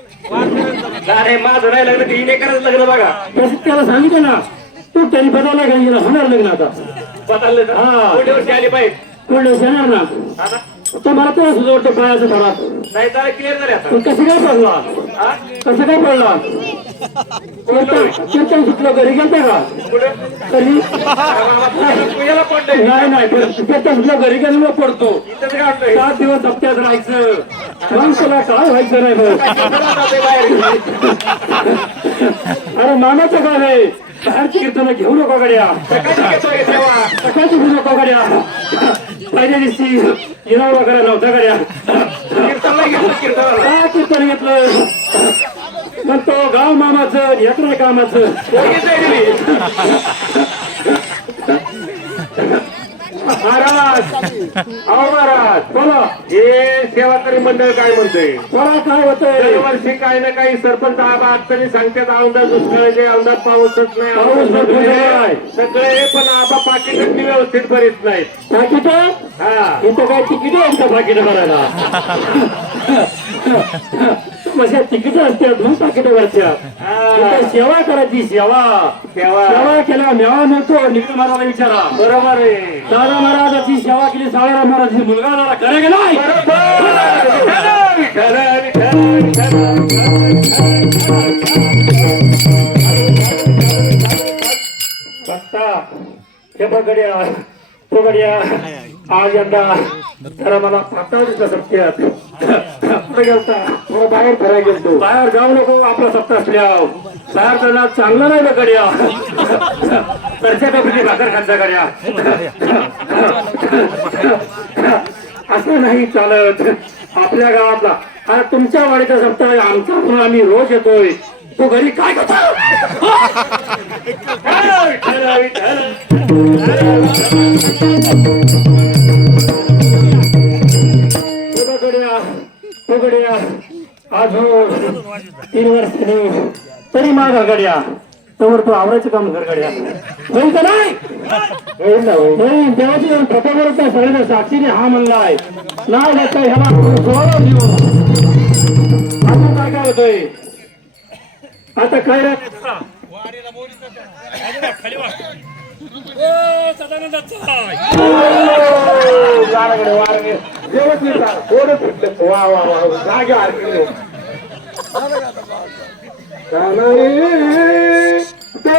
अरे माझं नाही लग्न ती बघा. त्याला सांगितलं ना तू त्यांनी बदलला का हिला होणार लग्न आता? बदललं तर. हा. पुढच्या वर्षी आली पाहिजे कोण येणार ना? आता? मला तेव्हा सुचवतं पायाचं खराब नाही तर क्लिअर झाले आता. पण कसं काय पडला हा? कसं काय पडला कीर्तन कीर्तन सुटलं घरी गेलते का? कुठं? घरी पडलंय नाही नाही पण कीर्तन सुटलं घरी गेलो पडतो. काय म्हणतोय? सात दिवस हप्त्यात राहायचं. माणसाला काय व्हायचं नाही बघ. अरे मामाचं काय आहे. बाहेरची कीर्तन घेऊ नको गड्या. सकाळची घेऊ नको गड्या. पहिल्या दिवशी इनाव वगैरे नव्हता गड्या. काय कीर्तन घेतलं? म्हणतो गाव मामाचं यात्रा कामाचं. महाराज! अहो महाराज! बोला. हे सेवाकरी मंडळ काय म्हणतोय? बोला काय होतंय? दरवर्षी काही ना काही सरपंच आबा अडचणी सांगतात औंधा दुष्काळाचे औंधा पाऊसच नाही पाऊस भरपूर सगळे आहे. सगळे पण आबा पाकिट व्यवस्थित करीत नाहीत. पाकिट? हा. इथं काय तिकीट आहे का? पाकिट भरायला. म्हणजे तिकीट असतात मग पाकिट भरतात इथं सेवा करायची सेवा. सेवा. सेवा केला मेवा मिळतो निकल महाराजला विचारा. बरोबर आहे. दादा महाराजाची सेवा केली सावळा महाराजाची मुलगा झाला. करे की नाही? हे बघड्या तो गड्या. आज यंदा जरा मला पातळ दिसला सत्यात कुठे गेलता थोडं बाहेर फिरायला गेलतो. बाहेर जाऊ नको आपला सत्ता असल्या बाहेर जाणार चांगलं नाही ना गड्या? घरच्या कपडे भाकर खायचा गड्या. असं नाही चालत. आपल्या गावातला. अरे तुमच्या वाडीचा सप्ताह आहे, आमचा म्हणून आम्ही रोज येतोय. तो घरी काय करतो? तो गड्या आज हो तीन वर्षाने तरी माझा गड्या तोवर तो आवरायचं काम कर गड्या होईल का नाही? होईल ना होईल. नाही, देवाची आहे सगळ्यांना साक्षीने हा म्हणलाय. नाही जाता ह्याला. सोळा देऊ आता काय काय होतोय? आता काय रे वारगडे, वारगडे. व्यवस्थित. थोडं सुटलं. वा वा वा जागे हरकत.